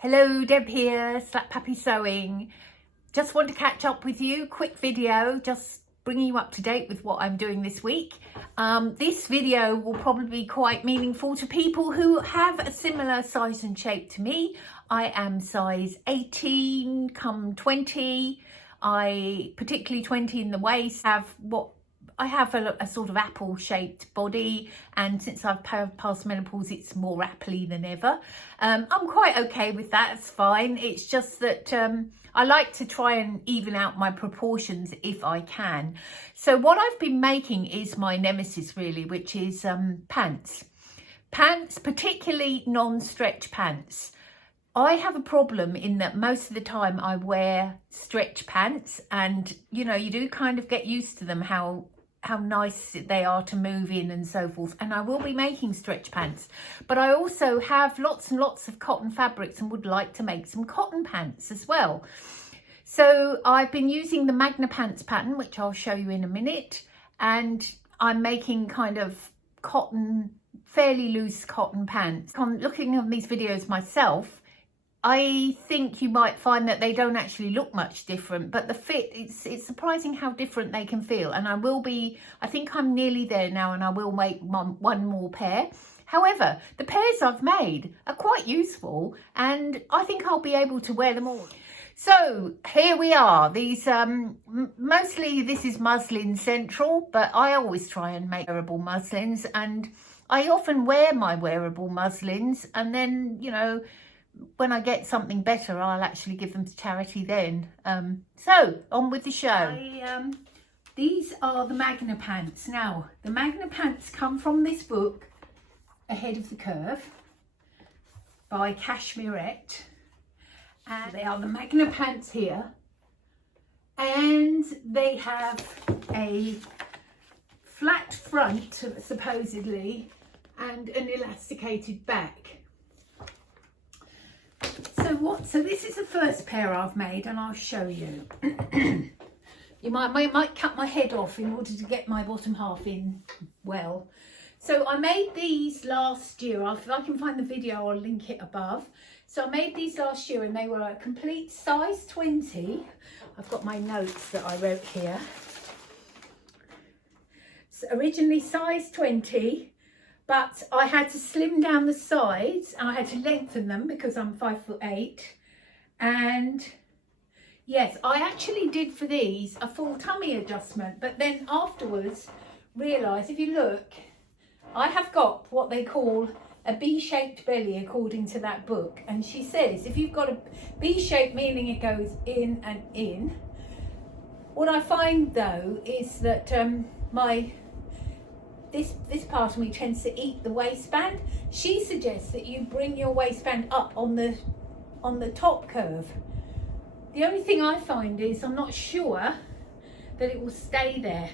Hello, Deb here, Slap Pappy Sewing. Just want to catch up with you, quick video, just bringing you up to date with what I'm doing this week. This video will probably be quite meaningful to people who have a similar size and shape to me. I am size 18, come 20. I, particularly 20 in the waist, I have a sort of apple-shaped body, and since I've passed menopause, it's more appley than ever. I'm quite okay with that, it's fine. It's just that I like to try and even out my proportions if I can. So what I've been making is my nemesis really, which is pants. Pants, particularly non-stretch pants. I have a problem in that most of the time I wear stretch pants, and you know, you do kind of get used to them, how nice they are to move in and so forth, and I will be making stretch pants, but I also have lots and lots of cotton fabrics and would like to make some cotton pants as well. So I've been using the Magna pants pattern, which I'll show you in a minute, and I'm making kind of cotton, fairly loose cotton pants. I'm looking at these videos myself. I think you might find that they don't actually look much different, but the fit, it's surprising how different they can feel. And I think I'm nearly there now, and I will make one more pair. However, the pairs I've made are quite useful, and I think I'll be able to wear them all. So here we are. These mostly this is muslin central, but I always try and make wearable muslins, and I often wear my wearable muslins, and then, you know, when I get something better, I'll actually give them to charity then. So on with the show. These are the Magna pants. Now, the Magna pants come from this book, Ahead of the Curve, by Cashmerette. And they are the Magna pants here. And they have a flat front, supposedly, and an elasticated back. So this is the first pair I've made, and I'll show you. You might cut my head off in order to get my bottom half in well. So I made these last year. If I can find the video, I'll link it above. So I made these last year, and they were a complete size 20. I've got my notes that I wrote here. So originally size 20. But I had to slim down the sides, and I had to lengthen them because I'm 5'8". And yes, I actually did for these a full tummy adjustment, but then afterwards realised, if you look, I have got what they call a B-shaped belly according to that book. And she says if you've got a B-shape, meaning it goes in and in. What I find though is that this part of me tends to eat the waistband. She suggests that you bring your waistband up on the top curve. The only thing I find is I'm not sure that it will stay there.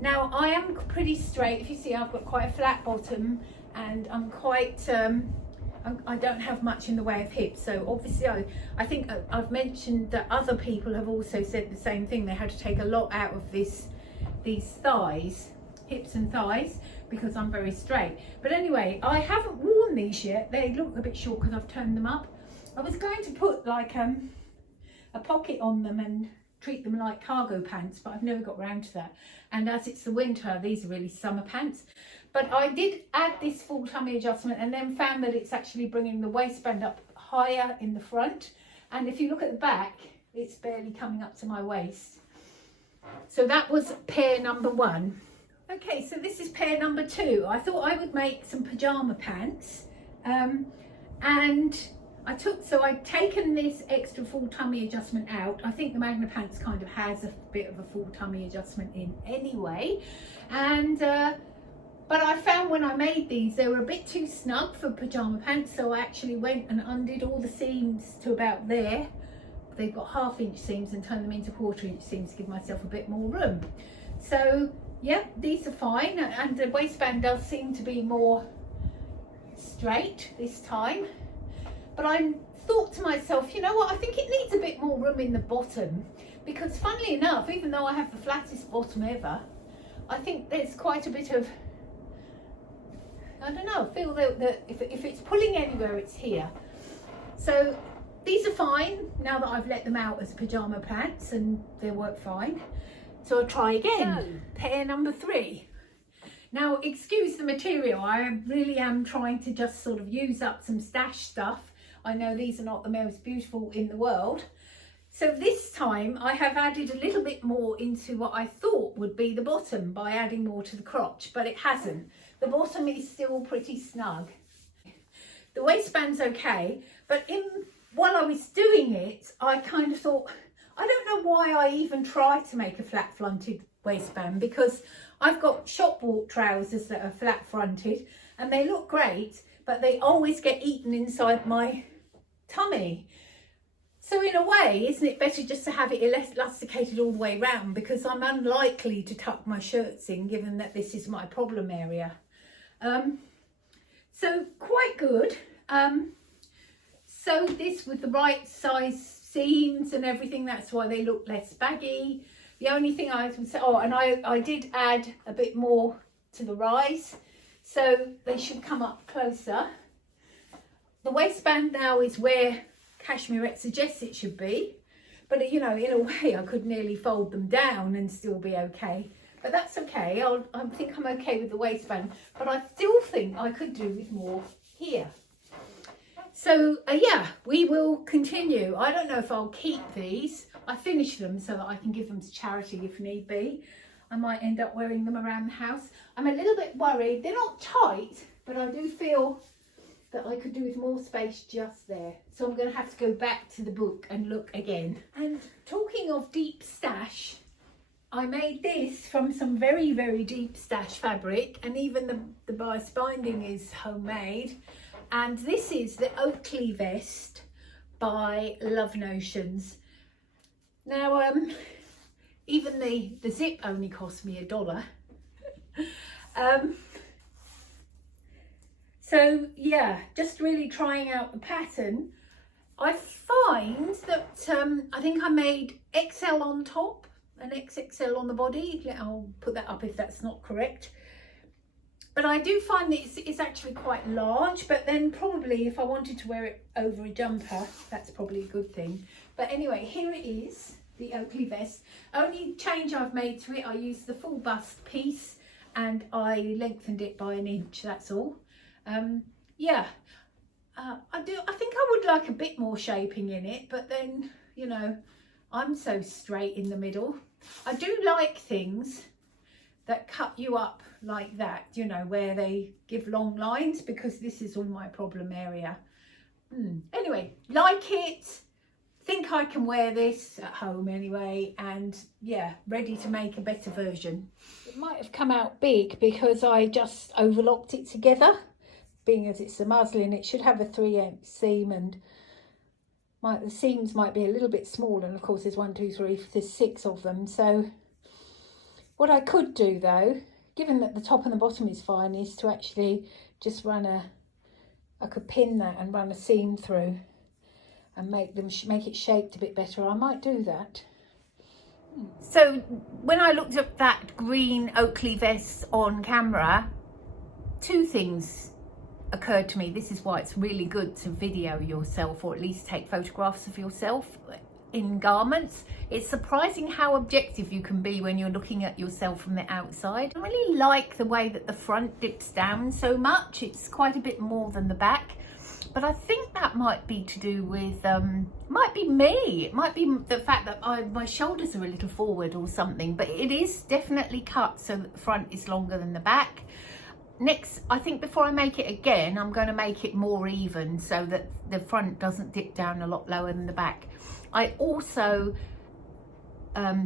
Now I am pretty straight. If you see, I've got quite a flat bottom, and I'm quite I don't have much in the way of hips. So obviously I think I've mentioned that other people have also said the same thing. They had to take a lot out of these thighs, hips and thighs, because I'm very straight. But anyway, I haven't worn these yet. They look a bit short because I've turned them up. I was going to put like a pocket on them and treat them like cargo pants, but I've never got around to that. And as it's the winter, these are really summer pants. But I did add this full tummy adjustment, and then found that it's actually bringing the waistband up higher in the front. And if you look at the back, it's barely coming up to my waist. So that was pair number one. Okay, so this is pair number two. I thought I would make some pajama pants, and I'd taken this extra full tummy adjustment out. I think the Magna pants kind of has a bit of a full tummy adjustment in anyway, and but I found when I made these, they were a bit too snug for pajama pants, so I actually went and undid all the seams to about there. They've got 1/2-inch seams, and turned them into 1/4-inch seams to give myself a bit more room. So yeah, these are fine, and the waistband does seem to be more straight this time. But I thought to myself, you know what, I think it needs a bit more room in the bottom, because funnily enough, even though I have the flattest bottom ever, I think there's quite a bit of, I don't know, I feel that if it's pulling anywhere, it's here. So these are fine now that I've let them out as pyjama pants and they work fine. So I'll try again. So, pair number 3. Now, excuse the material, I really am trying to just sort of use up some stash stuff. I know these are not the most beautiful in the world. So this time I have added a little bit more into what I thought would be the bottom by adding more to the crotch, but it hasn't. The bottom is still pretty snug. The waistband's okay, but while I was doing it, I kind of thought, I don't know why I even tried to make a flat fronted waistband, because I've got shop walk trousers that are flat fronted and they look great, but they always get eaten inside my tummy. So in a way, isn't it better just to have it elasticated all the way round, because I'm unlikely to tuck my shirts in given that this is my problem area. So quite good. Sewed this with the right size seams and everything, that's why they look less baggy. The only thing I would say, oh, and I did add a bit more to the rise, so they should come up closer. The waistband now is where Cashmerette suggests it should be, but you know, in a way I could nearly fold them down and still be okay, but that's okay. I think I'm okay with the waistband, but I still think I could do with more here. So yeah, we will continue. I don't know if I'll keep these. I finish them so that I can give them to charity if need be. I might end up wearing them around the house. I'm a little bit worried. They're not tight, but I do feel that I could do with more space just there. So I'm going to have to go back to the book and look again. And talking of deep stash, I made this from some very, very deep stash fabric, and even the bias binding is homemade. And this is the Oakley vest by Love Notions. Now, even the zip only cost me $1. So yeah, just really trying out the pattern. I find that I think I made XL on top and XXL on the body. I'll put that up if that's not correct. But I do find that it's actually quite large, but then probably if I wanted to wear it over a jumper, that's probably a good thing. But anyway, here it is, the Oakley vest. Only change I've made to it, I used the full bust piece and I lengthened it by 1 inch, that's all. Yeah, I think I would like a bit more shaping in it, but then, you know, I'm so straight in the middle. I do like things that cut you up like that, you know, where they give long lines, because this is all my problem area. Anyway, like it, think I can wear this at home anyway, and yeah, ready to make a better version. It might have come out big because I just overlocked it together. Being as it's a muslin, it should have a 3/8 seam, and the seams might be a little bit small, and of course there's 1, 2, 3, there's 6 of them. So what I could do though, given that the top and the bottom is fine, is to actually just run I could pin that and run a seam through and make it shaped a bit better. I might do that. So when I looked at that green Oakley vest on camera, 2 things occurred to me. This is why it's really good to video yourself, or at least take photographs of yourself in garments. It's surprising how objective you can be when you're looking at yourself from the outside. I really like the way that the front dips down so much. It's quite a bit more than the back, but I think that might be to do with might be me. It might be the fact that my shoulders are a little forward or something, but it is definitely cut so that the front is longer than the back. Next, I think before I make it again, I'm going to make it more even so that the front doesn't dip down a lot lower than the back. I also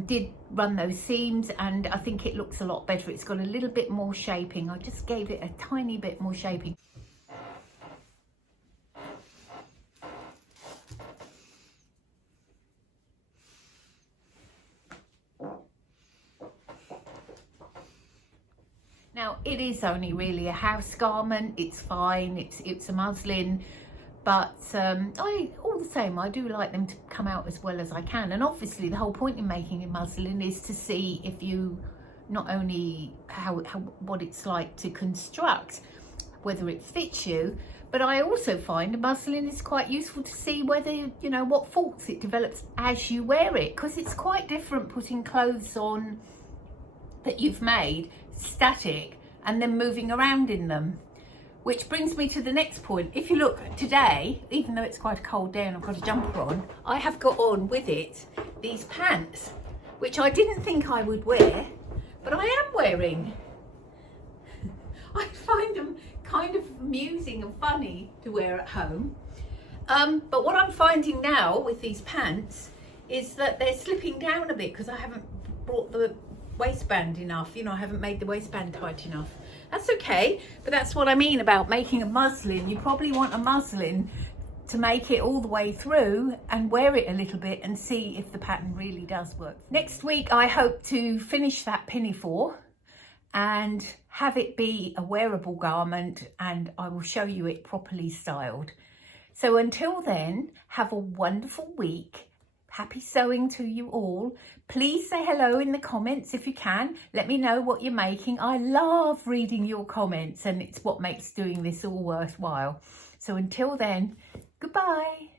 did run those seams, and I think it looks a lot better. It's got a little bit more shaping. I just gave it a tiny bit more shaping. Now, it is only really a house garment. It's fine. It's a muslin, but all the same, I do like them to come out as well as I can. And obviously, the whole point in making a muslin is to see if you not only what it's like to construct, whether it fits you, But I also find a muslin is quite useful to see whether, you know, what faults it develops as you wear it, because it's quite different putting clothes on that you've made static and then moving around in them. Which brings me to the next point. If you look today, even though it's quite a cold day and I've got a jumper on, I have got on with it these pants, which I didn't think I would wear, but I am wearing. I find them kind of amusing and funny to wear at home. But what I'm finding now with these pants is that they're slipping down a bit because I haven't brought the waistband enough. You know, I haven't made the waistband tight enough. That's okay, but that's what I mean about making a muslin. You probably want a muslin to make it all the way through and wear it a little bit and see if the pattern really does work. Next week, I hope to finish that pinafore and have it be a wearable garment, and I will show you it properly styled. So until then, have a wonderful week. Happy sewing to you all. Please say hello in the comments if you can. Let me know what you're making. I love reading your comments, and it's what makes doing this all worthwhile. So until then, goodbye.